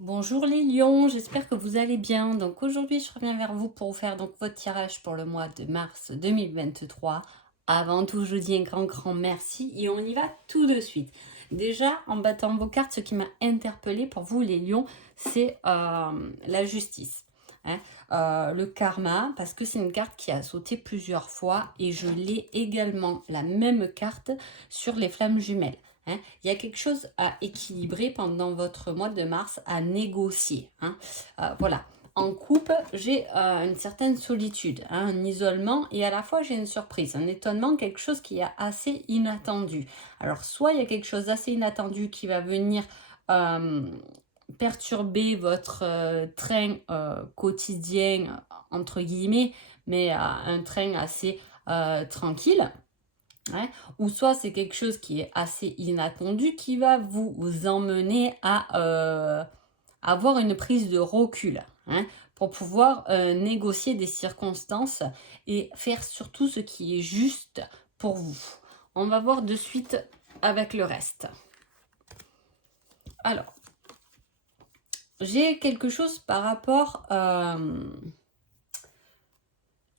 Bonjour les lions, j'espère que vous allez bien. Donc aujourd'hui, je reviens vers vous pour vous faire donc votre tirage pour le mois de mars 2023. Avant tout, je vous dis un grand merci et on y va tout de suite. Déjà, en battant vos cartes, ce qui m'a interpellé pour vous les lions, c'est la justice. Hein. Le karma, parce que c'est une carte qui a sauté plusieurs fois et je l'ai également la même carte sur les flammes jumelles. Hein. Il y a quelque chose à équilibrer pendant votre mois de mars, à négocier. Hein. Voilà. En couple, j'ai une certaine solitude, hein, un isolement et à la fois j'ai une surprise, un étonnement, quelque chose qui est assez inattendu. Alors soit il y a quelque chose d'assez inattendu qui va venir euh, perturber votre train quotidien, entre guillemets, mais un train assez tranquille. Ouais. Ou soit c'est quelque chose qui est assez inattendu qui va vous emmener à avoir une prise de recul, hein, pour pouvoir négocier des circonstances et faire surtout ce qui est juste pour vous. On va voir de suite avec le reste. Alors, j'ai quelque chose par rapport...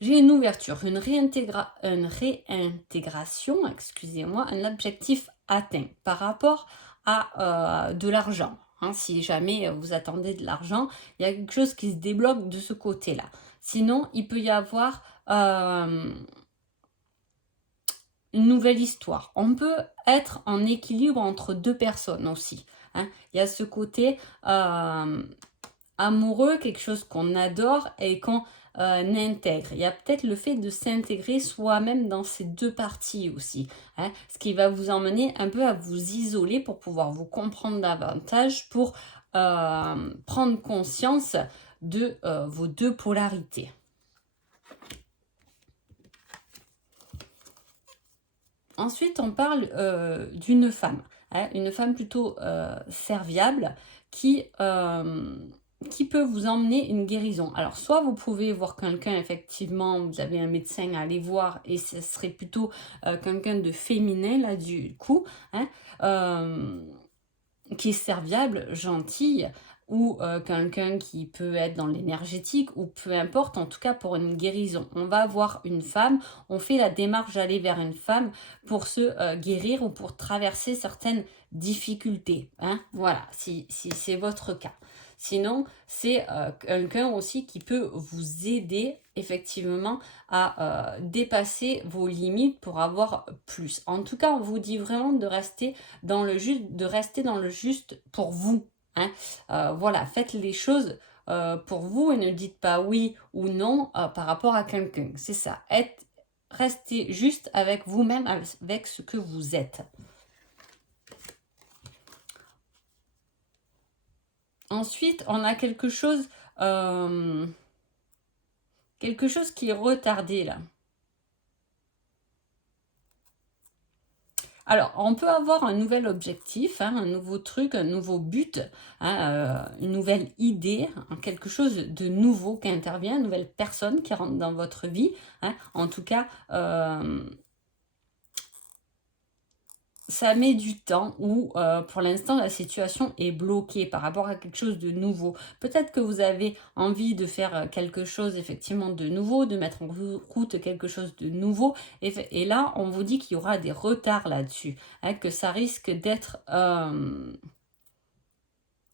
j'ai une ouverture, une réintégration, excusez-moi, un objectif atteint par rapport à de l'argent. Hein, si jamais vous attendez de l'argent, il y a quelque chose qui se débloque de ce côté-là. Sinon, il peut y avoir une nouvelle histoire. On peut être en équilibre entre deux personnes aussi. Hein. Il y a ce côté amoureux, quelque chose qu'on adore et qu'on intègre. Il y a peut-être le fait de s'intégrer soi-même dans ces deux parties aussi, hein, ce qui va vous emmener un peu à vous isoler pour pouvoir vous comprendre davantage, pour prendre conscience de vos deux polarités. Ensuite, on parle d'une femme, hein, une femme plutôt serviable qui peut vous emmener une guérison. Alors, soit vous pouvez voir quelqu'un, effectivement, vous avez un médecin à aller voir et ce serait plutôt quelqu'un de féminin, là, du coup, hein, qui est serviable, gentille, ou quelqu'un qui peut être dans l'énergétique, ou peu importe, en tout cas pour une guérison. On va voir une femme, on fait la démarche d'aller vers une femme pour se guérir ou pour traverser certaines difficultés. Hein. Voilà, si c'est votre cas. Sinon, c'est quelqu'un aussi qui peut vous aider effectivement à dépasser vos limites pour avoir plus. En tout cas, on vous dit vraiment de rester dans le juste pour vous. Hein. Voilà, faites les choses pour vous et ne dites pas oui ou non par rapport à quelqu'un. C'est ça. Restez juste avec vous-même, avec ce que vous êtes. Ensuite, on a quelque chose qui est retardé là. Alors, on peut avoir un nouvel objectif, hein, un nouveau truc, un nouveau but, hein, une nouvelle idée, hein, quelque chose de nouveau qui intervient, une nouvelle personne qui rentre dans votre vie. Hein. En tout cas, ça met du temps ou pour l'instant la situation est bloquée par rapport à quelque chose de nouveau. Peut-être que vous avez envie de faire quelque chose effectivement de nouveau, de mettre en route quelque chose de nouveau et là on vous dit qu'il y aura des retards là-dessus, hein, que ça risque d'être...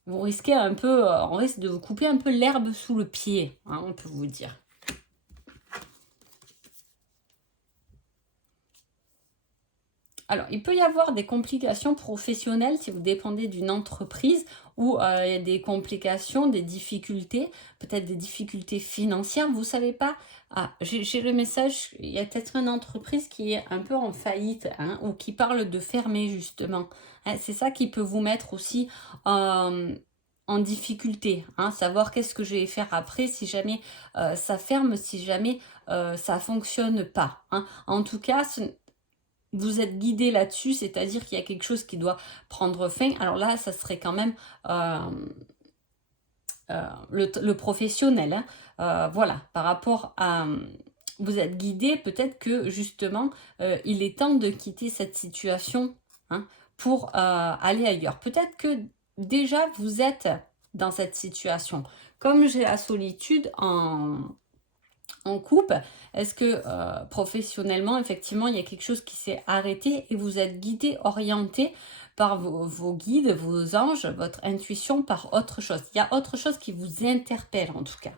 vous risquez un peu, on risque de vous couper un peu l'herbe sous le pied, hein, on peut vous dire. Alors, il peut y avoir des complications professionnelles si vous dépendez d'une entreprise où il y a des complications, des difficultés, peut-être des difficultés financières. Vous ne savez pas, j'ai le message, il y a peut-être une entreprise qui est un peu en faillite, hein, ou qui parle de fermer justement. Hein, c'est ça qui peut vous mettre aussi en difficulté, hein, savoir qu'est-ce que je vais faire après si jamais ça ferme, si jamais ça fonctionne pas. Hein. En tout cas, vous êtes guidé là-dessus, c'est-à-dire qu'il y a quelque chose qui doit prendre fin. Alors là, ça serait quand même le professionnel. Hein. Voilà, par rapport à... vous êtes guidé, peut-être que justement, il est temps de quitter cette situation, hein, pour aller ailleurs. Peut-être que déjà, vous êtes dans cette situation. Comme j'ai la solitude en couple, est-ce que professionnellement, effectivement, il y a quelque chose qui s'est arrêté et vous êtes guidé, orienté par vos guides, vos anges, votre intuition, par autre chose? Il y a autre chose qui vous interpelle en tout cas.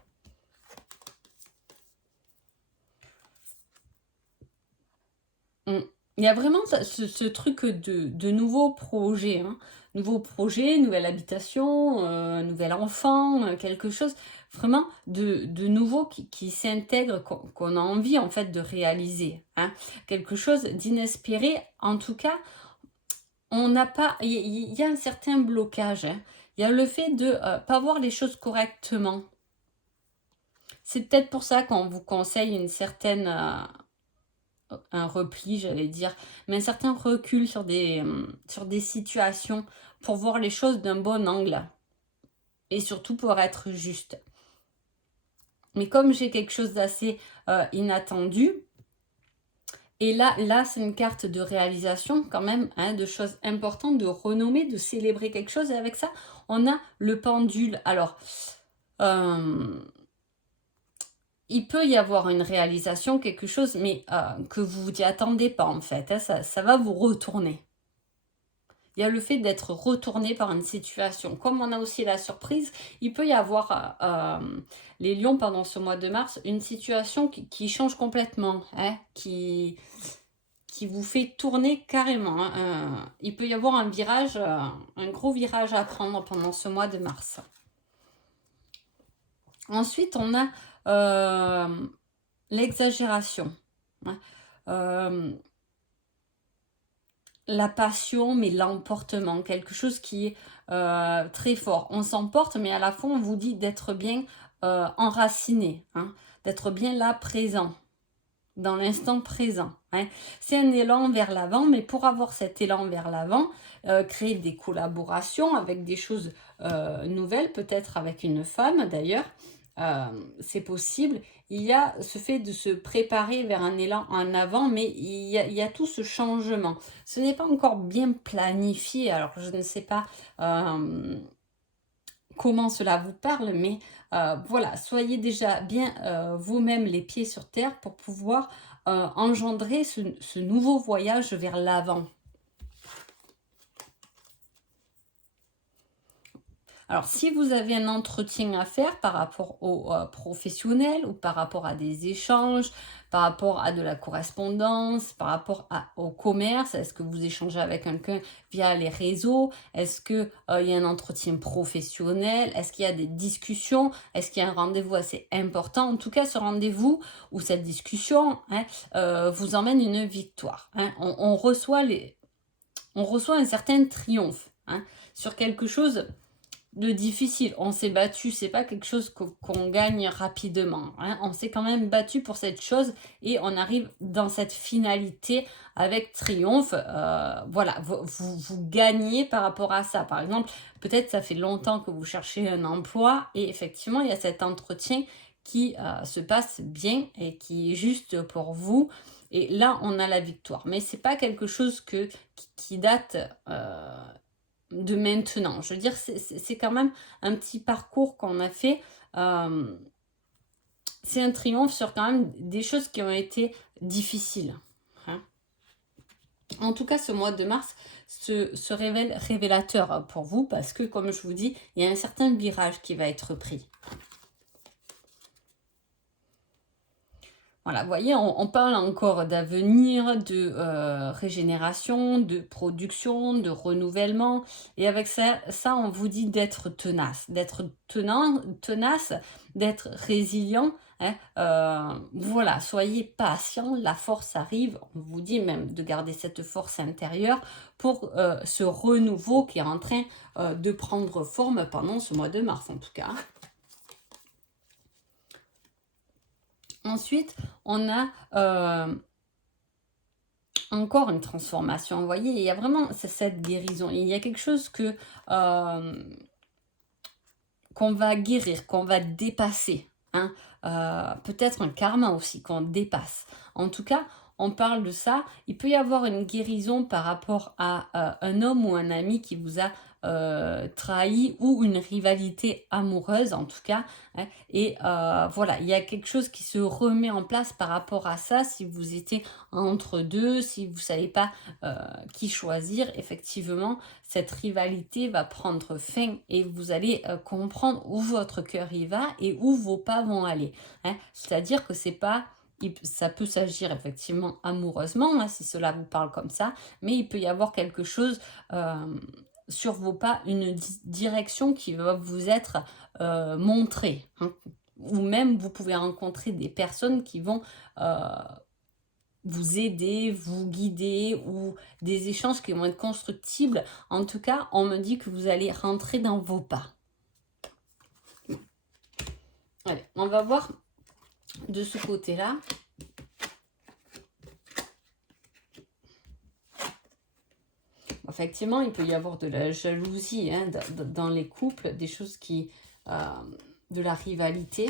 Mm. Il y a vraiment ce truc de nouveaux projets, hein. Nouveaux projets, nouvelle habitation, nouvel enfant, quelque chose vraiment de nouveau qui s'intègre, qu'on a envie en fait de réaliser, hein. Quelque chose d'inespéré. En tout cas, on n'a pas, il y a un certain blocage, hein. Il y a le fait de pas voir les choses correctement. C'est peut-être pour ça qu'on vous conseille une certaine un repli, j'allais dire, mais un certain recul sur des situations pour voir les choses d'un bon angle et surtout pour être juste. Mais comme j'ai quelque chose d'assez inattendu, et là c'est une carte de réalisation quand même, hein, de choses importantes, de renommer, de célébrer quelque chose, et avec ça, on a le pendule. Alors, il peut y avoir une réalisation, quelque chose, mais que vous n'y attendez pas en fait, hein, ça va vous retourner. Il y a le fait d'être retourné par une situation. Comme on a aussi la surprise, il peut y avoir, les lions, pendant ce mois de mars, une situation qui change complètement, hein, qui vous fait tourner carrément, hein. Il peut y avoir un virage, un gros virage à prendre pendant ce mois de mars. Ensuite, on a l'exagération, hein. La passion, mais l'emportement, quelque chose qui est très fort. On s'emporte, mais à la fois, on vous dit d'être bien enraciné, hein, d'être bien là, présent, dans l'instant présent, hein. C'est un élan vers l'avant, mais pour avoir cet élan vers l'avant, créer des collaborations avec des choses nouvelles, peut-être avec une femme d'ailleurs, c'est possible. Il y a ce fait de se préparer vers un élan en avant, mais il y a tout ce changement. Ce n'est pas encore bien planifié, alors je ne sais pas comment cela vous parle, mais voilà, soyez déjà bien vous-même les pieds sur terre pour pouvoir engendrer ce nouveau voyage vers l'avant. Alors, si vous avez un entretien à faire par rapport aux professionnels ou par rapport à des échanges, par rapport à de la correspondance, par rapport au commerce, est-ce que vous échangez avec quelqu'un via les réseaux? Est-ce qu'il y a un entretien professionnel? Est-ce qu'il y a des discussions? Est-ce qu'il y a un rendez-vous assez important? En tout cas, ce rendez-vous ou cette discussion, hein, vous emmène une victoire, hein. On reçoit un certain triomphe, hein, sur quelque chose de difficile. On s'est battu, c'est pas quelque chose qu'on gagne rapidement, hein. On s'est quand même battu pour cette chose et on arrive dans cette finalité avec triomphe. Voilà, vous gagnez par rapport à ça. Par exemple, peut-être ça fait longtemps que vous cherchez un emploi et effectivement, il y a cet entretien qui se passe bien et qui est juste pour vous. Et là, on a la victoire. Mais c'est pas quelque chose qui date de maintenant. Je veux dire, c'est quand même un petit parcours qu'on a fait. C'est un triomphe sur quand même des choses qui ont été difficiles, hein. En tout cas, ce mois de mars se révèle révélateur pour vous parce que, comme je vous dis, il y a un certain virage qui va être pris. Voilà, vous voyez, on parle encore d'avenir, de régénération, de production, de renouvellement. Et avec ça on vous dit d'être tenace, tenace, d'être résilient, hein. Voilà, soyez patient, la force arrive. On vous dit même de garder cette force intérieure pour ce renouveau qui est en train de prendre forme pendant ce mois de mars, en tout cas. Ensuite, on a encore une transformation. Vous voyez, il y a vraiment cette guérison. Il y a quelque chose qu'on va guérir, qu'on va dépasser, hein. Peut-être un karma aussi qu'on dépasse. En tout cas, on parle de ça. Il peut y avoir une guérison par rapport à un homme ou un ami qui vous a trahi ou une rivalité amoureuse en tout cas, hein. Et voilà, il y a quelque chose qui se remet en place par rapport à ça. Si vous étiez entre deux, si vous ne savez pas qui choisir, effectivement, cette rivalité va prendre fin et vous allez comprendre où votre cœur y va et où vos pas vont aller, hein. C'est-à-dire que c'est pas ça peut s'agir effectivement amoureusement, hein, si cela vous parle comme ça, mais il peut y avoir quelque chose sur vos pas, une direction qui va vous être montrée, hein. Ou même vous pouvez rencontrer des personnes qui vont vous aider, vous guider, ou des échanges qui vont être constructibles. En tout cas, on me dit que vous allez rentrer dans vos pas. Allez, on va voir de ce côté-là. Effectivement, il peut y avoir de la jalousie, hein, dans les couples, des choses qui... de la rivalité.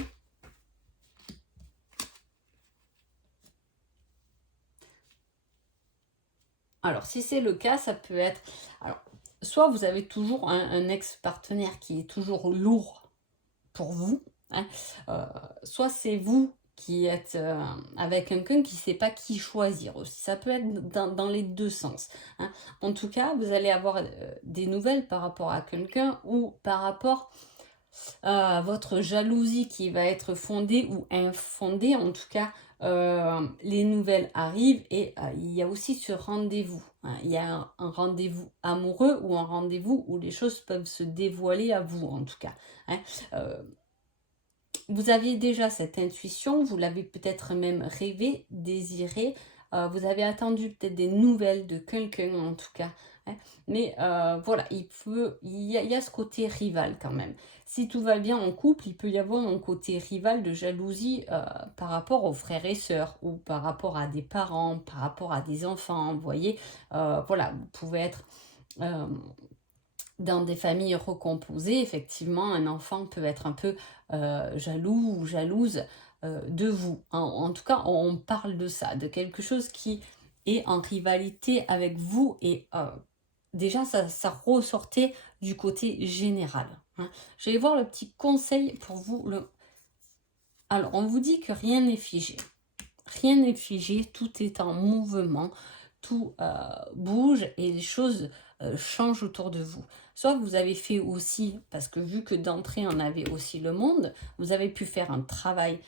Alors, si c'est le cas, ça peut être... Alors, soit vous avez toujours un ex-partenaire qui est toujours lourd pour vous, hein, soit c'est vous qui êtes avec quelqu'un qui ne sait pas qui choisir aussi. Ça peut être dans les deux sens, hein. En tout cas, vous allez avoir des nouvelles par rapport à quelqu'un ou par rapport à votre jalousie qui va être fondée ou infondée. En tout cas, les nouvelles arrivent et il y a aussi ce rendez-vous, hein. Il y a un rendez-vous amoureux ou un rendez-vous où les choses peuvent se dévoiler à vous, en tout cas, hein. Vous aviez déjà cette intuition, vous l'avez peut-être même rêvé, désiré, vous avez attendu peut-être des nouvelles de quelqu'un en tout cas, hein. Mais voilà, il y a ce côté rival quand même. Si tout va bien en couple, il peut y avoir un côté rival de jalousie par rapport aux frères et sœurs ou par rapport à des parents, par rapport à des enfants, vous voyez. Voilà, vous pouvez être... dans des familles recomposées, effectivement, un enfant peut être un peu jaloux ou jalouse de vous. En tout cas, on parle de ça, de quelque chose qui est en rivalité avec vous. Et déjà, ça ressortait du côté général, hein. Je vais voir le petit conseil pour vous. Alors, on vous dit que rien n'est figé. Rien n'est figé, tout est en mouvement, tout bouge et les choses changent autour de vous. Soit vous avez fait aussi, parce que vu que d'entrée on avait aussi le monde, vous avez pu faire un travail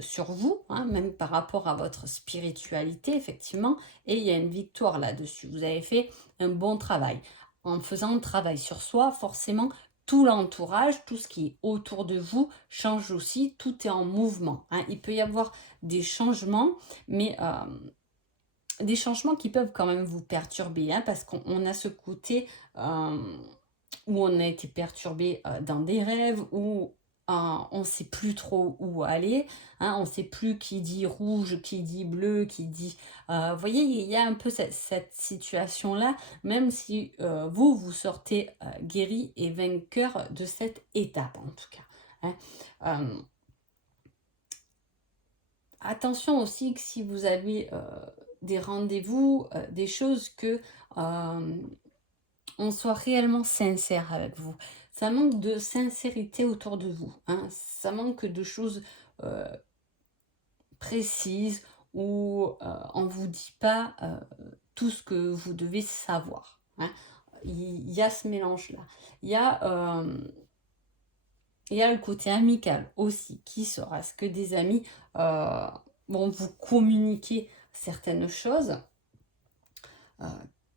sur vous, hein, même par rapport à votre spiritualité, effectivement, et il y a une victoire là-dessus. Vous avez fait un bon travail. En faisant un travail sur soi, forcément, tout l'entourage, tout ce qui est autour de vous change aussi, tout est en mouvement, hein. Il peut y avoir des changements, mais des changements qui peuvent quand même vous perturber, hein, parce qu'on a ce côté où on a été perturbé dans des rêves, où on ne sait plus trop où aller, hein, on ne sait plus qui dit rouge, qui dit bleu, qui dit... vous voyez, il y a un peu cette situation-là, même si vous sortez guéri et vainqueur de cette étape, en tout cas, hein. Attention aussi que si vous avez des rendez-vous, des choses que on soit réellement sincère avec vous. Ça manque de sincérité autour de vous, hein. Ça manque de choses précises où on ne vous dit pas tout ce que vous devez savoir, hein. Il y a ce mélange-là. Il y a le côté amical aussi qui sort. Est-ce que des amis vont vous communiquer certaines choses,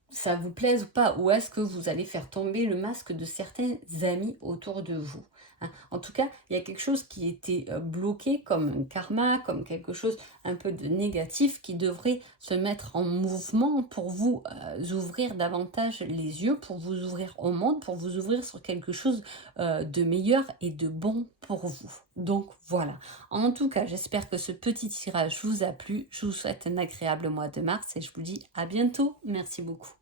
ça vous plaise ou pas, ou est-ce que vous allez faire tomber le masque de certains amis autour de vous, hein. En tout cas, il y a quelque chose qui était bloqué comme un karma, comme quelque chose un peu de négatif qui devrait se mettre en mouvement pour vous ouvrir davantage les yeux, pour vous ouvrir au monde, pour vous ouvrir sur quelque chose de meilleur et de bon pour vous. Donc voilà. En tout cas, j'espère que ce petit tirage vous a plu. Je vous souhaite un agréable mois de mars et je vous dis à bientôt. Merci beaucoup.